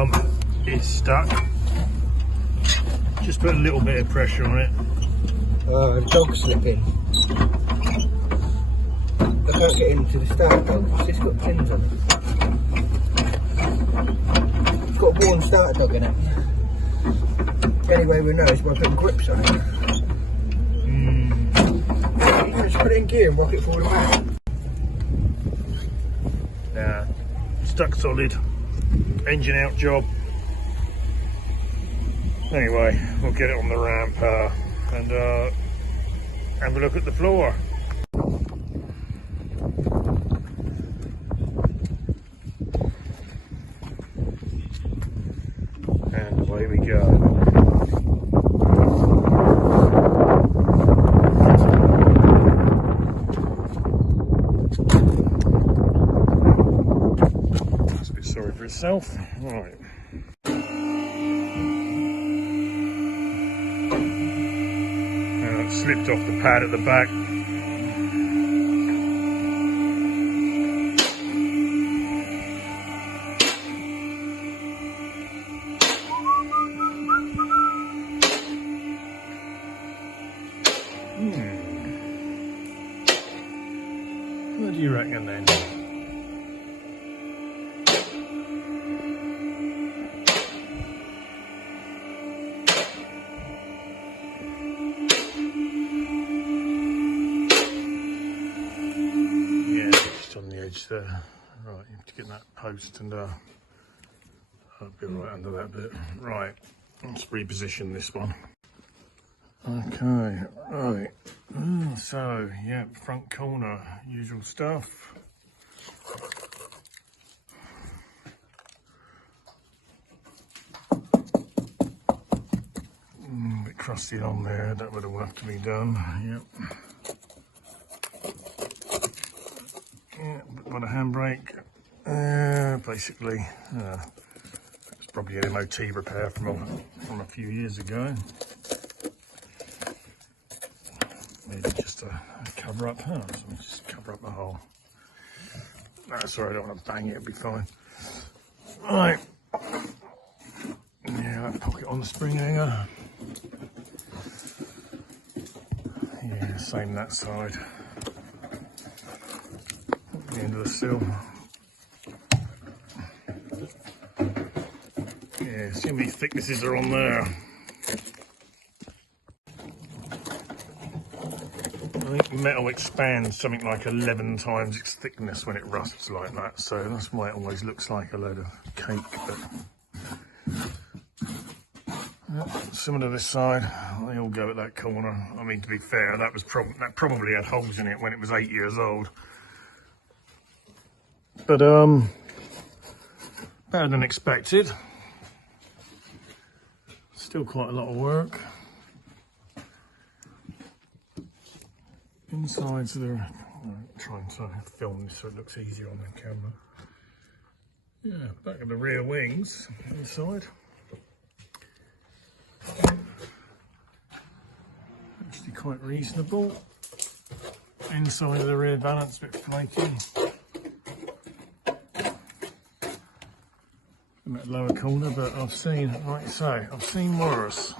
arm is stuck. Just put a little bit of pressure on it. The dog's slipping. I can't get into the start dog, it's just got pins on it. It's got a worn starter dog in it. The only way we know is by putting grips on it. You can just put it in gear and rock it forward and back. Nah, stuck solid. Engine out job. Anyway, we'll get it on the ramp and have a look at the floor. And away we go. That's a bit sorry for itself. Right. Slipped off the pad at the back. What do you reckon then? There. Right, you have to get that post and I'll be right under that bit. Right, let's reposition this one. Okay, right. So, yeah, front corner, usual stuff. A bit crusty on there, that would have to be done. Yep. Yeah, got a handbrake. Basically, it's probably an MOT repair from a few years ago. Maybe just a cover up. So just cover up the hole. No, sorry, I don't want to bang it. It'll be fine. Right. Yeah, that pocket on the spring hanger. Yeah, same that side. The end of the sill. Yeah, see how many thicknesses are on there. I think metal expands something like 11 times its thickness when it rusts like that, so that's why it always looks like a load of cake. But similar to this side, they all go at that corner. I mean, to be fair, that probably had holes in it when it was 8 years old. But better than expected. Still quite a lot of work. Insides there. I'm trying to film this so it looks easier on the camera. Yeah, back of the rear wings inside. Actually quite reasonable. Inside of the rear valance, a bit flaky. In that lower corner, but I've seen, like I say, I've seen worse.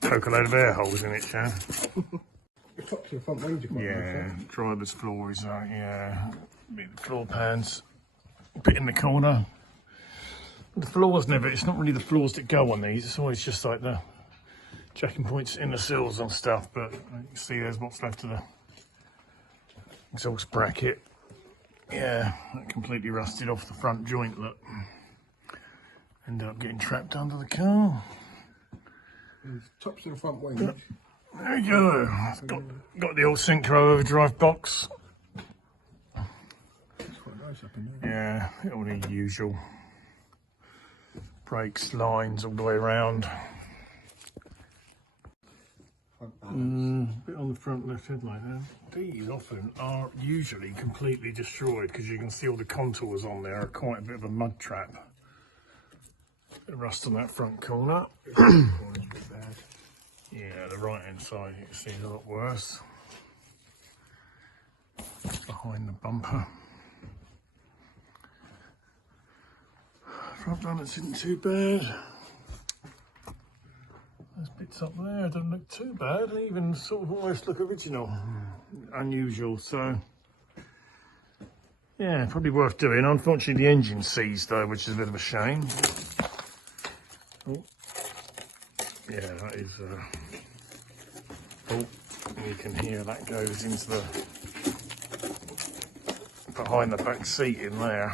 Poke a load of air holes in it, Chad. The tops of the front wings are quite yeah, nice, driver's floor is yeah. The floor pans, a bit in the corner. The floors never, it's not really the floors that go on these, it's always just like the jacking points in the sills and stuff, but you can see there's what's left of the exhaust bracket. Yeah, that completely rusted off the front joint, look. Ended up getting trapped under the car. Tops of the front wings. There you go. It's got the old Synchro overdrive box. That's quite nice up in there. Yeah, all the usual brakes, lines all the way around. Bit on the front left headlight there. These often are usually completely destroyed because you can see all the contours on there are quite a bit of a mud trap. Bit of rust on that front corner. Yeah, the right hand side you can see is a lot worse. Behind the bumper. Front balance isn't too bad. Those bits up there don't look too bad. They even sort of almost look original. Unusual, so yeah, probably worth doing. Unfortunately the engine seized though, which is a bit of a shame. Oh. Yeah, that is oh, you can hear that goes into the behind the back seat in there.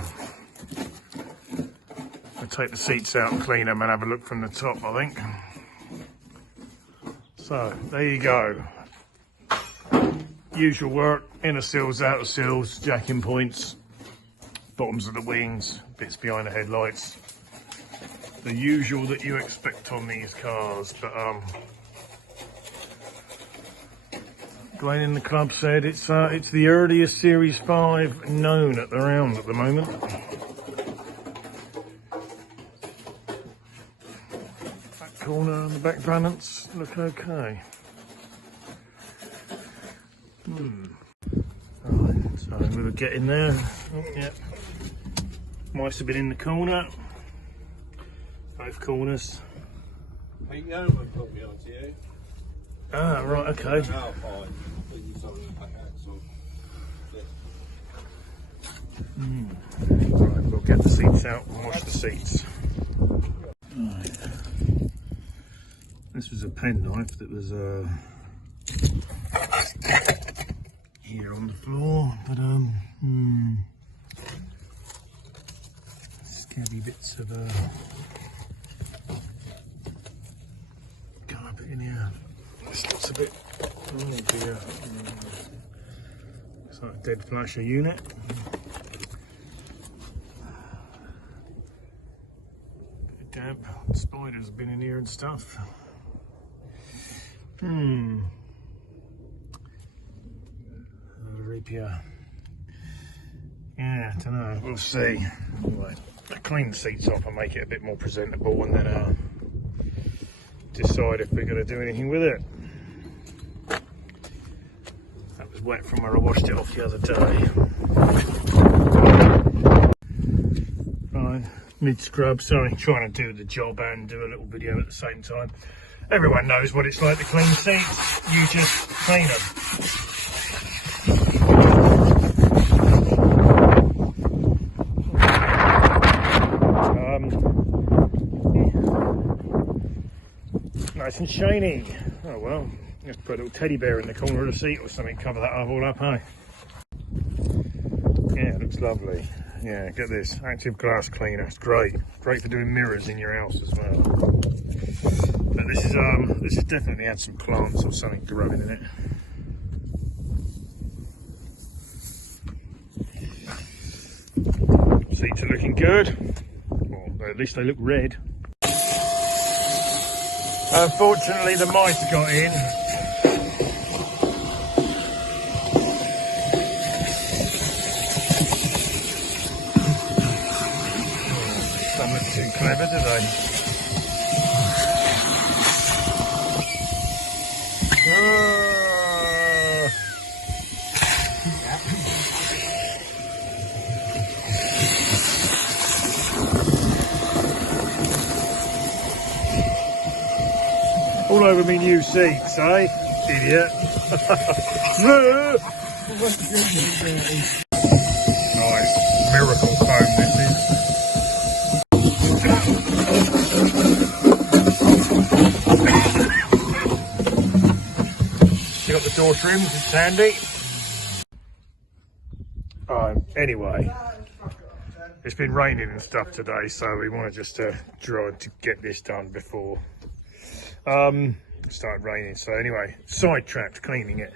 I'll take the seats out and clean them and have a look from the top, I think. So, there you go. Usual work, inner sills, outer sills, jacking points, bottoms of the wings, bits behind the headlights. The usual that you expect on these cars, but Glenn in the club said it's the earliest Series 5 known at the round at the moment. Back corner and the back balance look okay. Right, so we were getting there. Oh, yeah. Mice have been in the corner. Both corners. Pete Youngman put me on to you. Ah, right, okay. Right, we'll get the seats out and wash the seats. Right. This was a penknife that was here on the floor, but scabby bits of carpet in here. This looks a bit, oh dear. Looks like a dead flasher unit. Bit damp. Spiders have been in here and stuff. Rapier. Yeah, I don't know. We'll see. Anyway, I'll clean the seats off and make it a bit more presentable, and then decide if we're going to do anything with it. That was wet from where I washed it off the other day. Right, mid scrub. Sorry, trying to do the job and do a little video at the same time. Everyone knows what it's like to clean seats. You just clean them. Nice and shiny. Oh well, let's put a little teddy bear in the corner of the seat or something, cover that all up, hey? Yeah, it looks lovely. Yeah, get this, active glass cleaner, it's great. Great for doing mirrors in your house as well. But this has definitely had some plants or something growing in it. Seats are looking good. Well, at least they look red. Unfortunately, the mice got in. Don't look too clever, do they? All over me new seats, eh? Idiot. Nice. Miracle foam this is. You got the door trimmed, it's handy. Anyway, it's been raining and stuff today, so we want to just try to get this done before it started raining. So anyway, sidetracked cleaning it.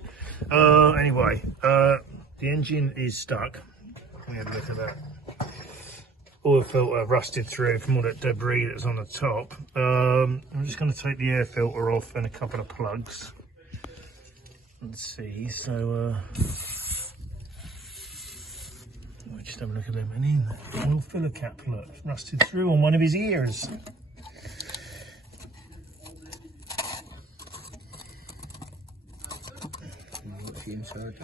Anyway, the engine is stuck. Let me have a look at that. Oil filter rusted through from all that debris that's on the top. I'm just going to take the air filter off and a couple of plugs. Let's see, so just have a look at them. And in the oil filler cap, look, rusted through on one of his ears. the inside.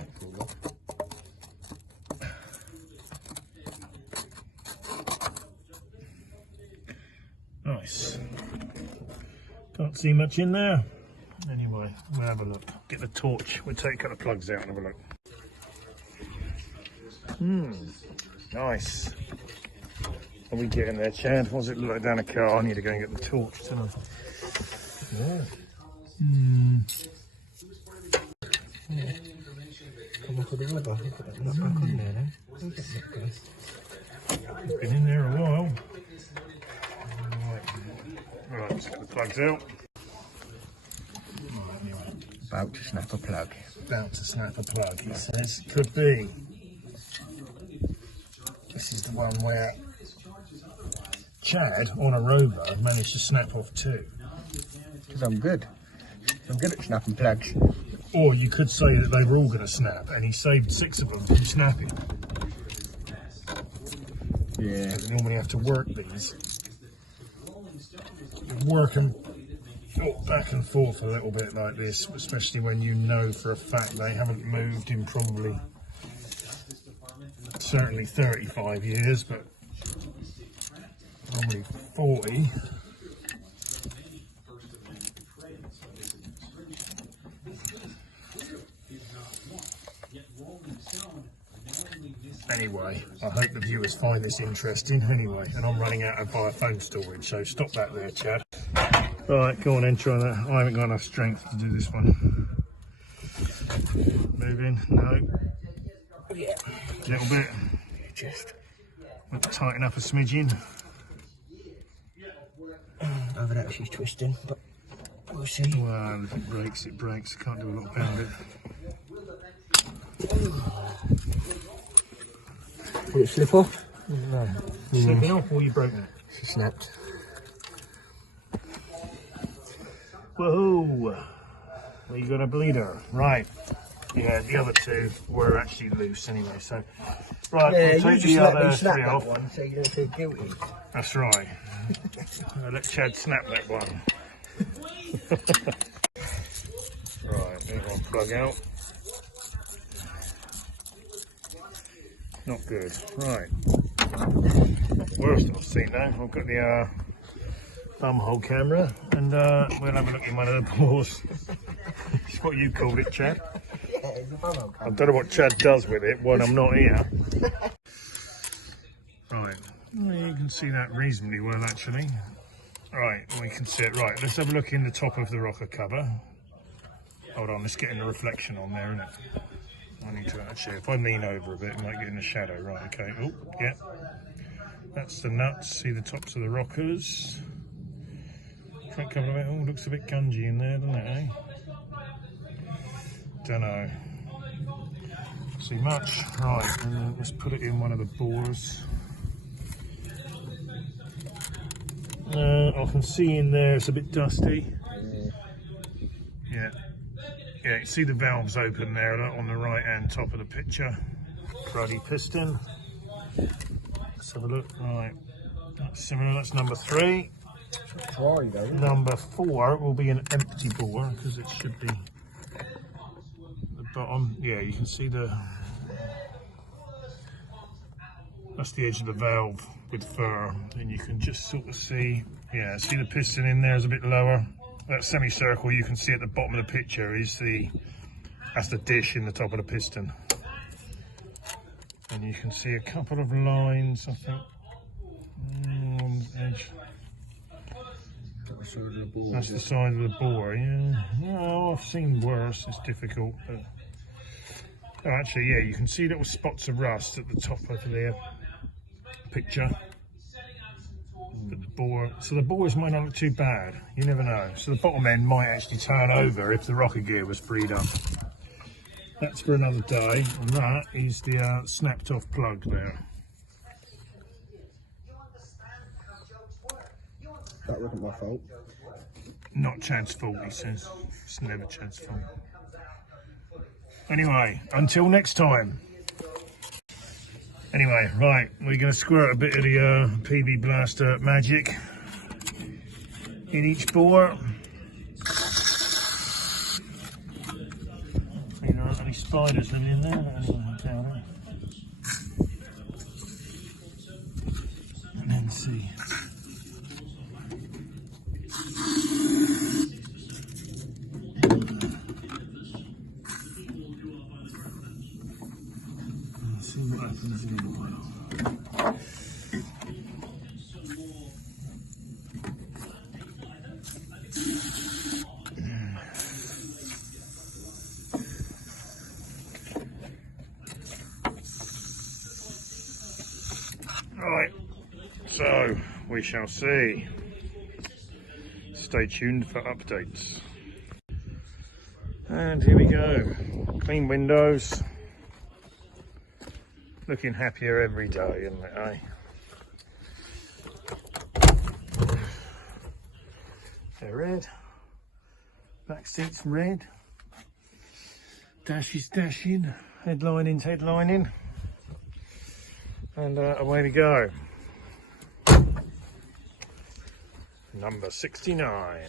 Nice. Can't see much in there. Anyway, we'll have a look. Get the torch. We'll take a couple of plugs out and have a look. Nice. What are we getting there, Chad? What does it look like down a car? I need to go and get the torch, don't I? Yeah. Come back with the rubber. Look at that. Not back on there then. It's been in there a while. Right, let's get the plugs out. About to snap a plug. About to snap a plug, he says. Could be. This is the one where Chad, on a rover, managed to snap off 2. Because I'm good. I'm good at snapping plugs. Or you could say that they were all going to snap, and he saved 6 of them from snapping. Yeah. You normally have to work these. Work them back and forth a little bit like this, especially when you know for a fact they haven't moved in probably certainly 35 years, but probably 40. Anyway, I hope the viewers find this interesting anyway, and I'm running out of phone storage, so stop that there, Chad. Right, go on then, try that. I haven't got enough strength to do this one. Moving, no. Yeah. A little bit. Just. Tighten up a smidgen. Over that she's twisting, but we'll see. Well, if it breaks, it breaks. Can't do a lot about it. Will it slip off? No. Slipping off or you broken it? She snapped. Whoa! Well, you got a bleeder. Right. Yeah, the other 2 were actually loose anyway, so... Right, Yeah, we'll you take just the let other me snap 3 that off. one, so you don't feel guilty. That's right. Let Chad snap that one. Right, there's one plug out. Not good. Right. Worst I've seen now. I've got the thumbhole camera, and we'll have a look in one of the bores. It's what you called it, Chad. Yeah, it's a bubble I don't know what Chad does with it when I'm not here. Right. Well, you can see that reasonably well, actually. Right, we can see it. Right, let's have a look in the top of the rocker cover. Hold on, let's get in the reflection on there, innit? I need to actually, if I lean over a bit, it might get in the shadow. Right, okay. Oh, yeah. That's the nuts. See the tops of the rockers. Front cover of it. Oh, looks a bit gungy in there, doesn't it, eh? Dunno. See much. Right, and then let's put it in one of the bores. I can see in there it's a bit dusty. Yeah. Yeah, you see the valves open there on the right hand top of the picture. Cruddy piston. Let's have a look. Right, that's similar. That's number 3. Dry though. Number 4 will be an empty bore because it should be the bottom. Yeah, you can see that's the edge of the valve with fur, and you can just sort of see. Yeah, see the piston in there is a bit lower. That semicircle you can see at the bottom of the picture is that's the dish in the top of the piston. And you can see a couple of lines, I think, on the edge. That's the side of the bore, yeah. No, I've seen worse, it's difficult. But... Oh, actually, yeah, you can see little spots of rust at the top of the picture. But the bore, so the bores might not look too bad, you never know. So the bottom end might actually turn over if the rocker gear was freed up. That's for another day, and that is the snapped off plug there. That wasn't my fault. Not Chad's fault, he says. It's never Chad's fault. Anyway, until next time. Anyway, right, we're going to squirt a bit of the PB Blaster magic in each bore. You know, at least spiders living in there. That's down there. And then see. And see what happens in a while. Right, so we shall see. Stay tuned for updates. And here we go. Clean windows. Looking happier every day, isn't it, eh? They're red. Back seats red. Dash is dashing. Headlining's headlining. And away we go. Number 69.